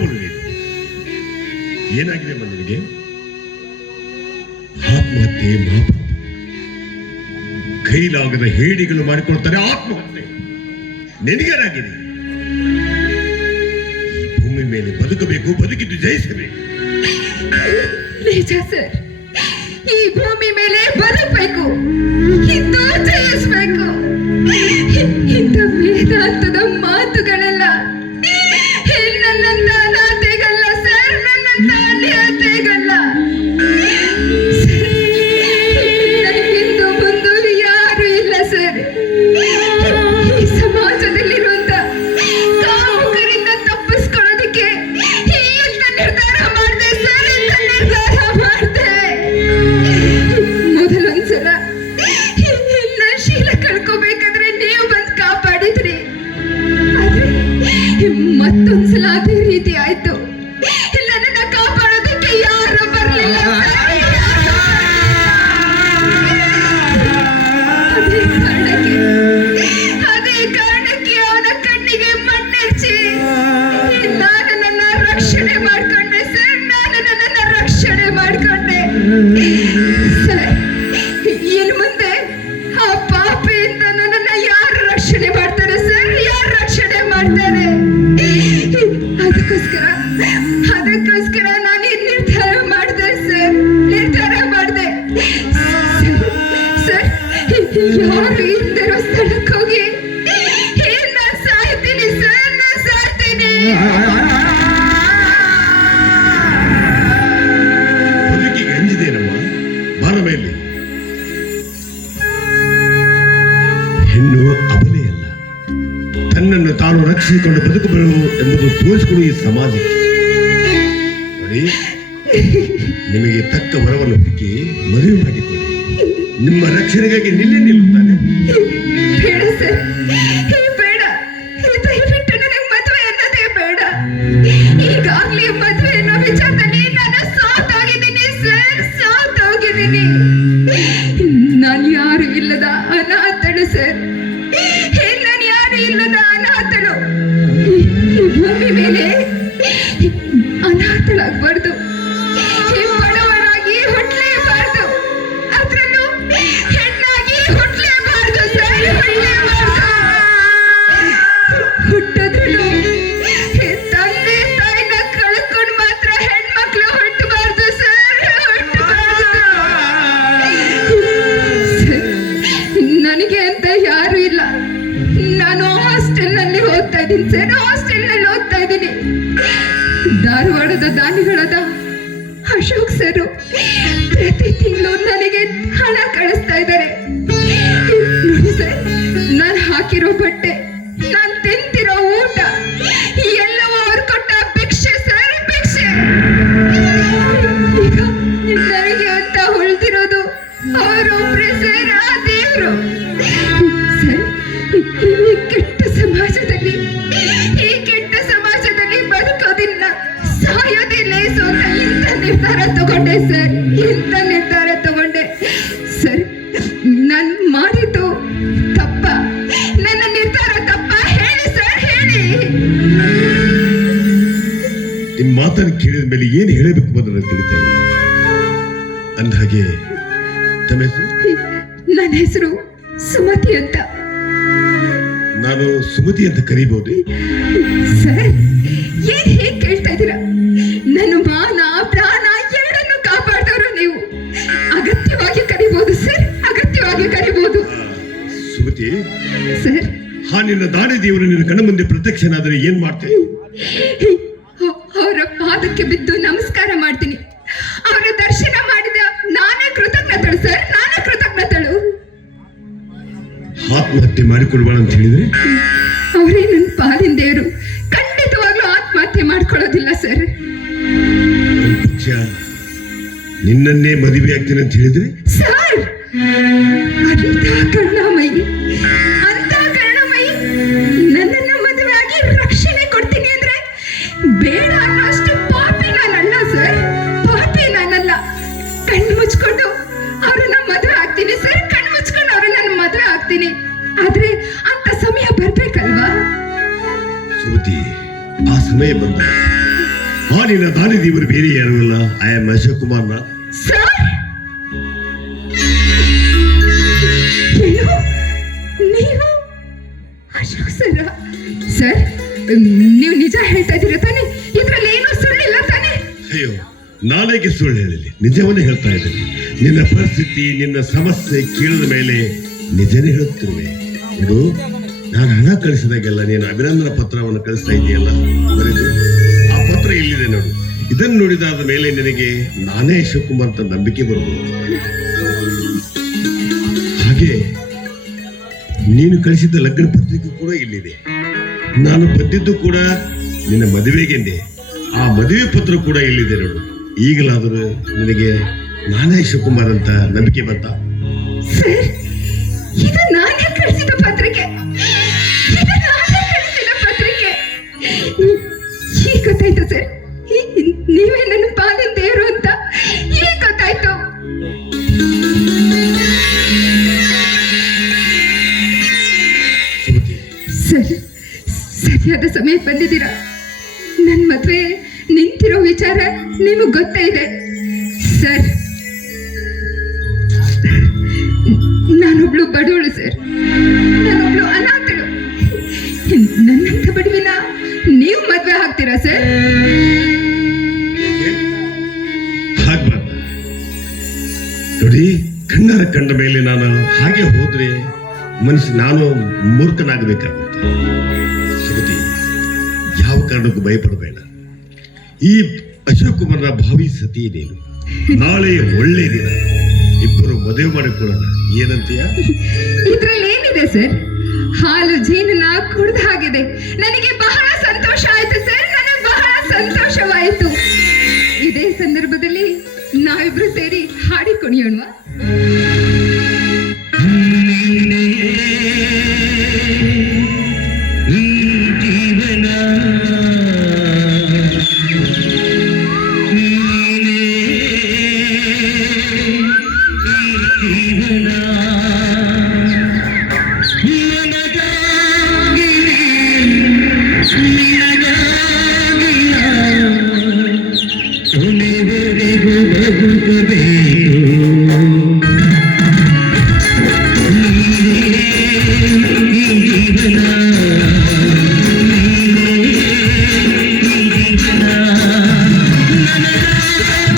ಚಿಕ್ಕವಳು ನೀನು. ಏನಾಗಿದೆ ನಿನಗೆ? ಆತ್ಮಹತ್ಯೆ ಮಹಾಪಾಪ. ಕೈಲಾಗದ ಹೇಡಿಗಳು ಮಾಡಿಕೊಳ್ತಾರೆ ಆತ್ಮಹತ್ಯೆ. ನಿನಗೇನಾಗಿದೆ? ಈ ಭೂಮಿ ಮೇಲೆ ಬದುಕಬೇಕು, ಬದುಕಿದ್ದು ಜಯಿಸಬೇಕು. ನಿಜ ಸರ್, ಈ ಭೂಮಿ ಮೇಲೆ ಬದುಕಬೇಕು, ಇಂದು ಜಯಿಸಬೇಕು. ಇಂಥ ವೇದಾಂತದ ಮಾತುಗಳೆಲ್ಲ ನನ್ನಂತ ಅನಾಥೆಗಲ್ಲ ಸರ್, ನನ್ನಂತ ಅನಾಥೆಗಲ್ಲ. ನನಗಿಂದು ಮುಂದು ಯಾರು ಇಲ್ಲ ಸರ್. ಈ ಸಮಾಜದಲ್ಲಿರುವಂತ ಕಾಮುಕರಿಂದ ತಪ್ಪಿಸ್ಕೊಳ್ಳೋದಕ್ಕೆ ಇಂಥ ನಿರ್ಧಾರ ಮಾಡಿದೆ ಸರ್, ಇಂಥ ನಿರ್ಧಾರ ಮಾಡಿದೆ. ಮೊದಲೊಂದ್ಸಲ ನನ್ನ ಶೀಲ ಕಳ್ಕೋಬೇಕಾದ್ರೆ ನೀವು ಬಂದು ಕಾಪಾಡಿದ್ರಿ. ಆದ್ರೆ ಮತ್ತೊಂದ್ಸಲ ಅದೇ ರೀತಿ ಆಯ್ತು. ನನ್ನನ್ನ ಕಾಪಾಡೋದಕ್ಕೆ ಯಾರು ಬರಲಿಲ್ಲ. ಅದೇ ಕಾರಣಕ್ಕೆ ಅವನ ಕಣ್ಣಿಗೆ ಮಣ್ಣೆಚ್ಚಿ ನಾನು ನನ್ನ ರಕ್ಷಣೆ ಮಾಡ್ಕೊಂಡೆ ಸರ್. ನಾನು ನನ್ನನ್ನ ರಕ್ಷಣೆ ಮಾಡ್ಕೊಂಡೆ ಸರ್. ಇನ್ನು ಮುಂದೆ ಆ ಪಾಪಿಯಿಂದ ನನ್ನನ್ನ ಯಾರು ರಕ್ಷಣೆ ಮಾಡ್ತಾರೆ ಸರ್? ಯಾರು ರಕ್ಷಣೆ ಮಾಡ್ತಾರೆ? ಅದಕ್ಕೋಸ್ಕರ ನಾನು ನಿರ್ಧಾರ ಮಾಡಿದೆ ಸರ್, ನಿರ್ಧಾರ ಮಾಡಿದೆ ಸರ್. ಯಾರು ಇಲ್ದಿರೋ ಸ್ಥಳಕ್ಕೆ ಹೋಗಿ ನಾನು ಸಾಯ್ತೀನಿ ಸರ್, ನಾನು ಸಾಯ್ತೀನಿ. ಬದುಕಿಗೆ ಅಂಜಿದೇನಮ್ಮ? ಬಾರ ಮೇಲೆ. ಹೆಣ್ಣು ಅಬಲೆಯಲ್ಲ, ತನ್ನನ್ನು ತಾನು ರಕ್ಷಿಸಿಕೊಂಡು ಬದುಕಬೇಕು ಎಂಬುದು ತೋರಿಸಿಕೊಡು ಈ ಸಮಾಜಕ್ಕೆ. ನೋಡಿ, ನಿಮಗೆ ತಕ್ಕ ವರವನ್ನು ಹುಡುಕಿ ಮದುವೆ ಮಾಡಿಕೊಳ್ಳಿ. ನಿಮ್ಮ ರಕ್ಷಣೆಗಾಗಿ ನಿಲ್ಲುತ್ತಾನೆ. ಬೇಡ ಸರ್, ಬೇಡ. ದಯವಿಟ್ಟು ನನಗೆ ಮದುವೆ ಅನ್ನೋದೇ ಬೇಡ. ಈಗಾಗ್ಲೇ ಮದುವೆ ಅನ್ನೋ ವಿಚಾರದಲ್ಲಿ ನಾನು ಸೋತೋಗಿದ್ದೀನಿ ಸರ್, ಸೋತೋಗಿದ್ದೀನಿ. ನಾನು ಯಾರು ಇಲ್ಲದ ಅನಾಥಳು ಸರ್. ನಾನು ಯಾರು ಇಲ್ಲದ ಅನಾಥಳು. ಈ ಭೂಮಿ ಮೇಲೆ ಅನಾಥಳಾಗಬಾರ್ದು, ಬಡವರಾಗಿ ಹುಟ್ಟಲೇಬಾರ್ದು, ಅದ್ರಲ್ಲೂ ಹೆಣ್ಣಾಗಿ ಹುಟ್ಟಲೇಬಾರ್ದು ಸರ್, ಹುಟ್ಟಲೇಬಾರ್ದು. ಹುಟ್ಟೋದ್ರಲ್ಲೂ ತಂದೆ ತಾಯಿನ ಕಳ್ಕೊಂಡು ಮಾತ್ರ ಹೆಣ್ಮಕ್ಳು ಹುಟ್ಟಬಾರ್ದು ಸರ್, ಹುಟ್ಟಬಾರ್ದು. ನನಗೆ ಅಂತ ಯಾರು ಇಲ್ಲ. ನಾನು ಹಾಸ್ಟೆಲ್ನಲ್ಲಿ ಓದ್ತಾ ಇದ್ದೀನಿ ಸರ್, ಹಾಸ್ಟೆಲ್ನಲ್ಲಿ ಓದ್ತಾ ಇದ್ದೀನಿ. ಧಾರವಾಡದ ದಾನಿಗಳಾದ ಅಶೋಕ್ ಸರ್ ಪ್ರತಿ ತಿಂಗಳು ನನಗೆ ಹಣ ಕಳಿಸ್ತಾ ಇದ್ದಾರೆ. ನೋಡಿ ಸರ್, ನಾನು ಹಾಕಿರೋ ಬಟ್ಟೆ, ನಾನು ತಿಂತಿರೋ ಊಟ ಎಲ್ಲವೂ ಅವ್ರು ಕೊಟ್ಟ ಭಿಕ್ಷೆ ಸರ್, ಭಿಕ್ಷೆ. ಈಗ ನನಗೆ ಅಂತ ಉಳಿದಿರೋದು ಅವರೊಬ್ಬರೇ ಸರ್, ಆ ದೇವರು ಸರ್. ಈ ಕೆಟ್ಟ ಸಮಾಜದಲ್ಲಿ, ಈ ಕೆಟ್ಟ ಸಮಾಜದಲ್ಲಿ ಬದುಕೋದಿಲ್ಲ, ಸಾಯೋದಿಲ್ಲ ಅಂತ ಇಂಥ ನಿರ್ಧಾರ ತಗೊಂಡೆ ಸರ್, ಇಂಥ ನಿರ್ಧಾರ ತಗೊಂಡೆ ಸರ್. ನಾನು ಮಾಡಿದ್ದು ತಪ್ಪ? ನನ್ನ ನಿರ್ಧಾರ ತಪ್ಪ? ಹೇಳಿ ಸರ್, ಹೇಳಿ. ನಿಮ್ಮ ಮಾತನ್ನು ಕೇಳಿದ ಮೇಲೆ ಏನು ಹೇಳಬೇಕು ಅನ್ನೋದು ತಿಳಿತಾ ಇಲ್ಲ. ಅಂದಹಾಗೆ ತಮ್ಮ ಹೆಸರು? ನನ್ನ ಹೆಸರು ಸುಮತಿ ಅಂತ. ನಾನು ಸುಮತಿ ಅಂತ ಕರೀಬಹುದೇ? ಸರ್, ಏನ್ ಹೇಗೆ ಕೇಳ್ತಾ ಇದ್ದೀರಾ? ನನ್ನ ಮಾನ ಪ್ರಾಣ ಎರಡನ್ನು ಕಾಪಾಡ್ದವರು ನೀವು. ಅಗತ್ಯವಾಗಿ ಕರಿಬಹುದು ಸರ್, ಅಗತ್ಯವಾಗಿ ಕರಿಬಹುದು. ಸುಮತಿ ಸರ್, ನಿನ್ನ ದಾನಿ ದೇವರು ನಿನ್ನ ಕಣ್ಣ ಮುಂದೆ ಪ್ರತ್ಯಕ್ಷನಾದರೆ ಏನ್ ಮಾಡ್ತೇನೆ? ಅವರ ಪಾದಕ್ಕೆ ಬಿದ್ದು ನಮಸ್ಕಾರ ಮಾಡ್ತೀನಿ. ಅವರ ದರ್ಶನ ಮಾಡಿದ ನಾನೇ ಕೃತಜ್ಞತಳು ಸರ್, ನಾನೇ ಕೃತಜ್ಞತಳು. ಆತ್ಮಹತ್ಯೆ ಮಾಡಿಕೊಳ್ಬೇಡ ಅಂತ ಹೇಳಿದ್ರೆ? ಅವರೇ ನನ್ನ ಪಾಲಿನ ದೇವರು. ಖಂಡಿತವಾಗ್ಲೂ ಆತ್ಮಹತ್ಯೆ ಮಾಡ್ಕೊಳ್ಳೋದಿಲ್ಲ ಸರ್. ನಿನ್ನನ್ನೇ ಮದುವೆ ಆಗ್ತೇನೆ ಅಂತ ಹೇಳಿದ್ರೆ? ಸರ್, ಅಂತ ಕರುಣಾಮಯಿ, ಅಂತ ಕರುಣಾಮಯಿ ನನ್ನನ್ನ ಮದುವೆ ಆಗಿ ರಕ್ಷಣೆ ಕೊಡ್ತೀನಿ ಅಂದ್ರೆ ಬೇಡ ಅನ್ನೋಷ್ಟು ಪಾಪಿ ನಾನಲ್ಲ ಸರ್, ಪಾಪಿ ನಾನಲ್ಲ. ಕಣ್ಣು ಮುಚ್ಕೊಂಡು ಅವ್ರನ್ನ ಮದುವೆ ಆಗ್ತೀನಿ ಸರ್, ಕಣ್ಣು ಮುಚ್ಕೊಂಡು ಅವ್ರನ್ನ ಮದುವೆ ಆಗ್ತೀನಿ. ಆದ್ರೆ ಅಂತ ಸಮಯ ಬರ್ಬೇಕಲ್ವಾ? ಶ್ರುತಿ, ಆ ಸಮಯ ಬಂದ ಆ ನಿನ್ನ ದಾನಿ ದೇವರು ಬೇರೆ ಯಾರು ಇಲ್ಲ. ಐ ಆಮ್ ಅಶೋಕ್ ಕುಮಾರ್ನ. ಸರ್ ಏನು ನೀವು ಅಶೋಕ್ ಸರ್? ಸರ್ ನೀವು ನಿಜ ಹೇಳ್ತಾ ಇದ್ದೀರಾ ತಾನೆ? ಇದ್ರಲ್ಲಿ ಏನೋ ಸುಳ್ಳಿಲ್ಲ ತಾನೆ? ಅಯ್ಯೋ, ನಾನೇಗೆ ಸುಳ್ಳು ಹೇಳಿಲ್ಲ, ನಿಜವನ್ನೇ ಹೇಳ್ತಾ ಇದ್ದೇನೆ. ನಿನ್ನ ಪರಿಸ್ಥಿತಿ, ನಿನ್ನ ಸಮಸ್ಯೆ ಕೇಳಿದ ಮೇಲೆ ನಿಜನೇ ಹೇಳುತ್ತಿರುವೆ. ನೋಡು, ನಾನು ಹಣ ಕಳಿಸಿದಾಗೆಲ್ಲ ನೀನು ಅಭಿನಂದನಾ ಪತ್ರವನ್ನು ಕಳಿಸ್ತಾ ಇದೆಯಲ್ಲ, ಬರೆದು ಆ ಪತ್ರ ಇಲ್ಲಿದೆ ನೋಡು. ಇದನ್ನು ನೋಡಿದಾದ ಮೇಲೆ ನಿನಗೆ ನಾನೇ ಶಿವಕುಮಾರ್ ಅಂತ ನಂಬಿಕೆ ಬರ್ಬೋದು. ಹಾಗೆ ನೀನು ಕಳಿಸಿದ್ದ ಲಗ್ನ ಪತ್ರಿಕೆ ಕೂಡ ಇಲ್ಲಿದೆ. ನಾನು ಬಂದಿದ್ದು ಕೂಡ ನಿನ್ನ ಮದುವೆಗೆಂದೆ. ಆ ಮದುವೆ ಪತ್ರ ಕೂಡ ಇಲ್ಲಿದೆ ನೋಡು. ಈಗಲಾದರೂ ನಿನಗೆ ನಾನೇ ಶಿವಕುಮಾರ್ ಅಂತ ನಂಬಿಕೆ ಬಂತ? ಸರ್, ಇದು ನಾನೇ ಕಳಿಸಿದ ಪತ್ರಿಕೆ. ಇದು ನಾನೇ ಕಳಿಸಿದ ಪತ್ರಿಕೆ. ಈಗ ಗೊತ್ತಾಯ್ತು ಸರ್, ನೀವೇ ನನ್ನ ಪಾಲಿನ ದೇವರು ಅಂತ ಈಗ ಗೊತ್ತಾಯ್ತು. ಸರ್, ಸರಿಯಾದ ಸಮಯ ಬಂದಿದ್ದೀರಾ. ನನ್ನ ಮದುವೆ ನಿಂತಿರೋ ವಿಚಾರ ನಿಮಗೆ ಗೊತ್ತೇ ಇದೆ ಸರ್. ನಾನೊಬ್ಳು ಬಡವಳು ಸರ್, ನಾನೊಬ್ಳು ಅನಾಥಳು. ನನ್ನಂತ ಬಡವಿನ ನೀವು ಮದ್ವೆ ಆಗ್ತೀರಾ ಸರ್? ಹಾಗ್ಬಾರ್ದು ನೋಡಿ, ಕಣ್ಣರ ಕಂಡ ಮೇಲೆ ನಾನು ಹಾಗೆ ಹೋದ್ರೆ ನಾನು ಮೂರ್ಖನಾಗಬೇಕಾಗುತ್ತೆ. ಸುಗತಿ, ಯಾವ ಕಾರಣಕ್ಕೂ ಭಯಪಡಬೇಡ. ಈ ಅಶೋಕ್ ಕುಮಾರ್ನ ಭಾವಿ ಸತಿ ನೀನು. ನಾಳೆ ಒಳ್ಳೆ ದಿನ, ಇಬ್ಬರು ಮದುವೆ ಮಾಡಿಕೊಳ್ಳೋಣ. ಏನಂತೀಯ? ಇದ್ರಲ್ಲಿ ಏನಿದೆ ಸರ್? ಹಾಲು ಜೇನನ್ನ ಕುಡ್ದ ಹಾಗಿದೆ. ನನಗೆ ಬಹಳ ಸಂತೋಷ ಆಯ್ತು ಸರ್, ನನಗೆ ಬಹಳ ಸಂತೋಷವಾಯಿತು. ಇದೇ ಸಂದರ್ಭದಲ್ಲಿ ನಾವಿಬ್ರು ಸೇರಿ ಹಾಡಿ ಕುಣಿಯೋಣವಾ? Na na na